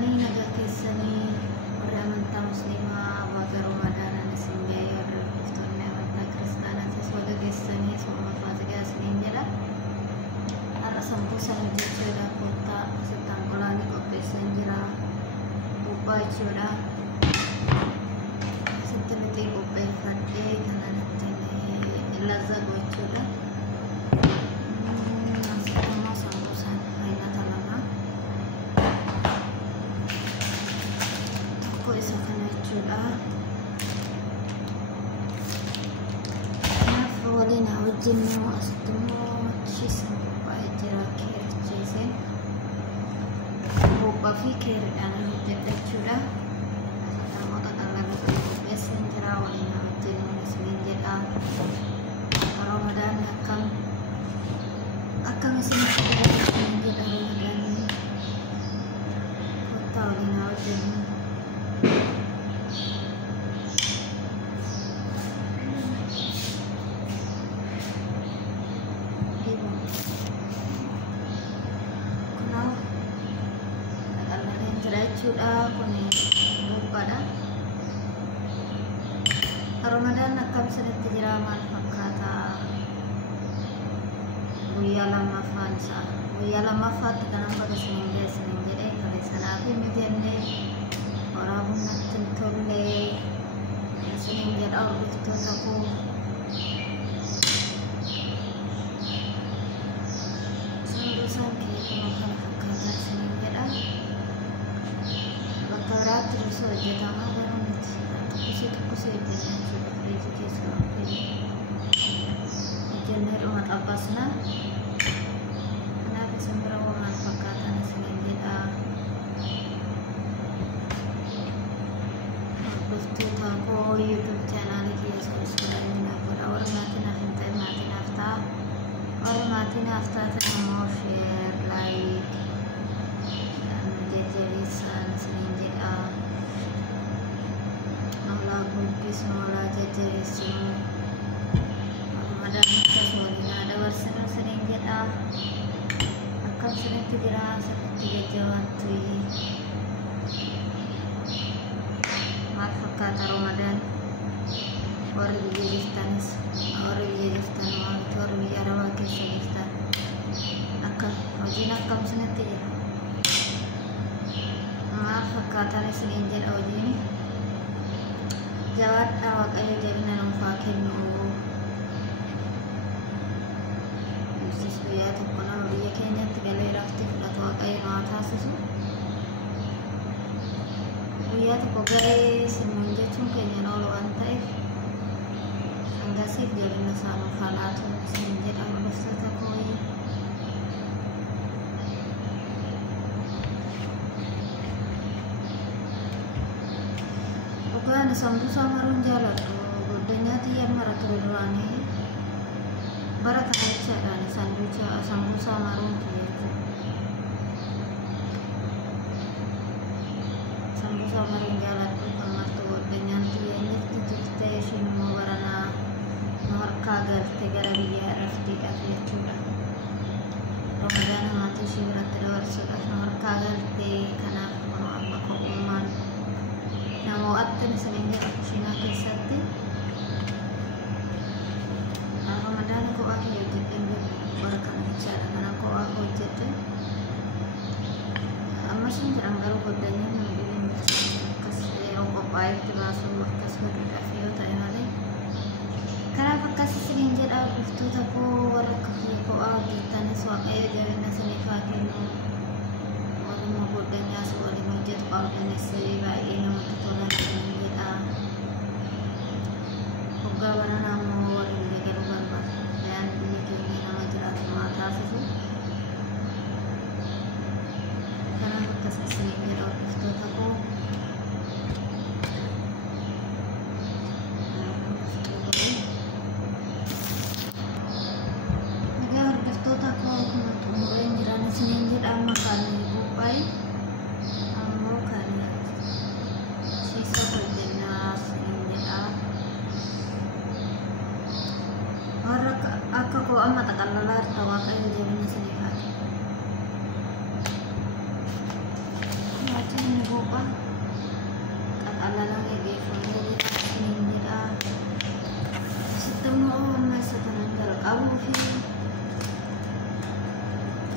jirtanii nagaa keessanii warra amantaa musliimaa baga Ramadaanaan isin ga'ee warra hordoftoonni amantaa kiristaanaatis baga geessanii sooma faasikaa isiniin jedha. Har'a sambuusa hojjechuudha koottaa asitti hanqolaanii qopheessan jira bubbaa jechuudha. Asitti mixii qopheeffadhee kanan ittiin lazza gochuudha. Isa kana jechuudha. Kanaaf waliin haa hojjennu. Asitti immoo chiisa qophaa'ee jira keerichiiseen buuphaa fi keeriidhaan hojjedha jechuudha. Asitti immoo xaxallaa qopheesseen jira waliin haa hojjennu isiniin jedha. Ramadaan akkam isinitti jedha isiniin jedha Ramadaanni kottaa waliin haa hojjennu. Kun buuphaadha. Ramadaan akkam isinitti jira maal fakkaata? Guyyaa lammaffaan isaa guyyaa lammaffaatti kanan baga isiniin geessiniin jedhee kaleessanaaf hin jennee waraabuun natti hin tolle isiniin jedha hordoftoota koo. Sambuusaan keekuma kana fakkaata isiniin jedha. Berat terus saja sama barang itu hojjennaa jechuudha. Fireejii keessa hojjennee dhumat abbasna. Kanaaf isin bira waan fakkaatan isiniin jedha. Hordoftoota koo YouTube chaanaalii kiyya sabiskiraaybii naaf godhaa. Warri maatii naaf hin ta'in maatii naaf ta'a. Warri maatii naaf taatan immoo sheer laayik jajjabeessan isiniin jedha. Bismillah jajjabeessinu Ramadaan akkas waliin haa dabarsinu isiniin jedha. Akkam isinitti jira sirriitti jajjabaattu. Maal fakkaata Ramadaan? Warri biyya jirtanis warri biyya jirtan maalitti warri biyya Arabaa keessa jirtan akkam hojiin akkam isinitti jira? Maal fakkaatan isiniin jedha hojiin? Jawaadha Waaqayyo jabina nuuf haa kennu. Nutis guyyaa tokko nama biyya keenyatti galee rafti fudhatu Waaqayyo nu haa taasisu. Guyyaa tokko galee simuun jechuun keenyan oolu waan ta'eef hangasiif jabina isaa nuuf haa laatu isiniin jedha hordoftoota koo. Dhugaan sambuusaa maruun jaaladhu. Goddanyaatti yemmara ture duraanii bara kana jechaadhaan sambuusaa maruun jechuudha. Sambuusaa maruun jaaladhu. Ammartuu goddanyaatti eenyutti turte ishiin immoo baranaa nu harkaa galte gara biyya raftiidhaaf jechuudha. Ramadaana maatii ishii biratti dabarsuudhaaf nu harkaa galte. Kanaaf kun amma kophumaan namoo attin isiniin jedha kushiinaa keessatti. Ramadaana kophaa kiyya hojjedheen bara kana jechaadha. Kana kophaa koo hojjedhe ammas hin jiran garuu goddanyeen nama dhibeen akkas yeroo qophaa'etti baasuu akkas godhuudhaaf yoo ta'e malee. Kanaaf akkas isiniin jedha hordoftoota koo warra akka kiyya kophaa hojjettanis Waaqayyo jabina isiniif haa kennu. Waluma goddanyaas waliin hojjetu qabdanis baay'ee namatti tolan isiniin jedha. Hoggaa baranaa immoo warri biyya galuu barbaadu dayaan biyya keenya nama jiraatu nu haa taasisu. Kanaaf akkas isiniin jedha hordoftoota koo. Egaa hordoftoota koo akkuma xumureen jiran isiniin jedha. Amma kan buuphaa'e ammoo kan chiisa hojjennaa isiniin jedha. Warra akka koo amma xaqallalaa irta Waaqayyo jabina isiniif haa kennu. apa? Ala lang i-family nila. Setemu orang sekarang kalau kamu film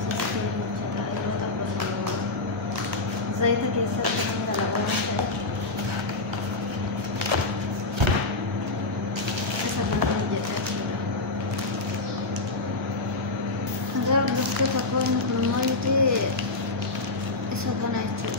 sistem juga itu tak bersama. Saya tak kisah tentang dalam orang saya. Kesalahan kerja saya. Agar dokter aku nak normal itu sekarang itu.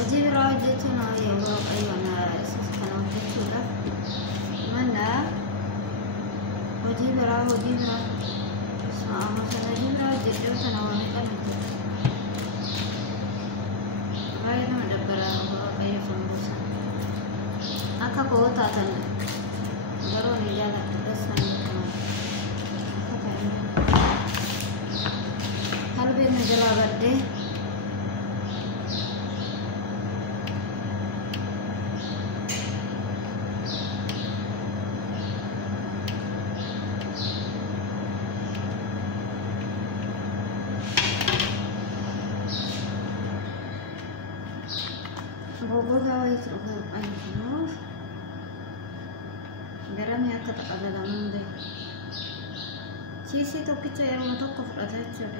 Wajib raja tu nak yang berapa yang nak sekarang tu lah. Mana? Wajib raja. Sama sama wajib raja tu tanah orang kan itu. Kaya tu ada berapa kaya sambusa. Aku kau tak tahu. Baru ni jalan terus nanti kau. Aku kaya. Kalau biar jalan berde. Bobo gawai terus ayo berani aku tak ada dalam deh. Sisi tu kecil yang untuk kau ada cerita.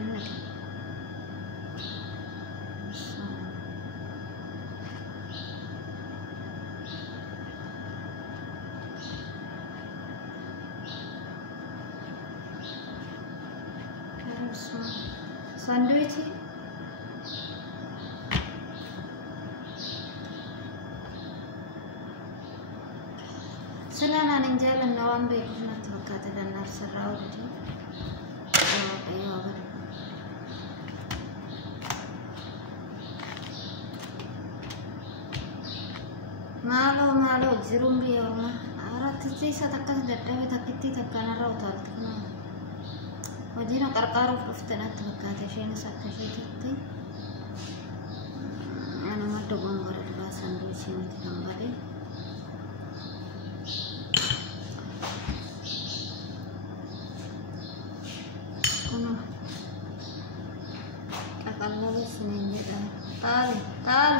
Sandwich. Selana ninjalan lawan baik pernah terkata dan nafsu raud itu. Ayo ber. Malu jerum dia rumah. Arat tu sih satakan datang kita kiti takkan raud tak kena. Wajib nak karkaru perutnya terkata sih nak itu. Anak madu banggar dua sandwich ini tambah deh. Akan lagi sini dah. Tal.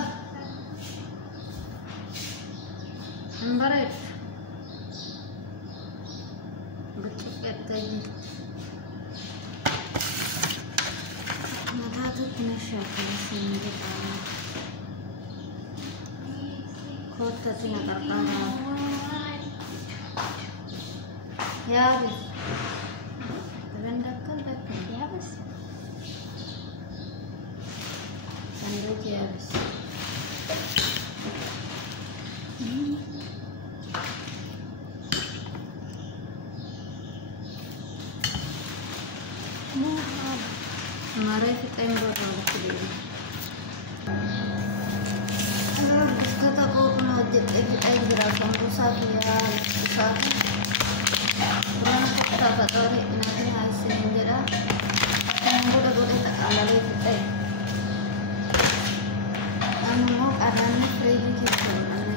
Embaret. Bercakap tadi. Mata tu kena siapa sini dah. Kota tu nak karkara. Ya bis. Rendakan tapi ya bis. Sandwich ya bis. Mari kita buat apa dulu. Kata kau pernah jadi gerakan pusat ya pusat. Pernah kita kata ini hasil menjadi. Mudah tak ala kita. Anu mau adanya free gitu.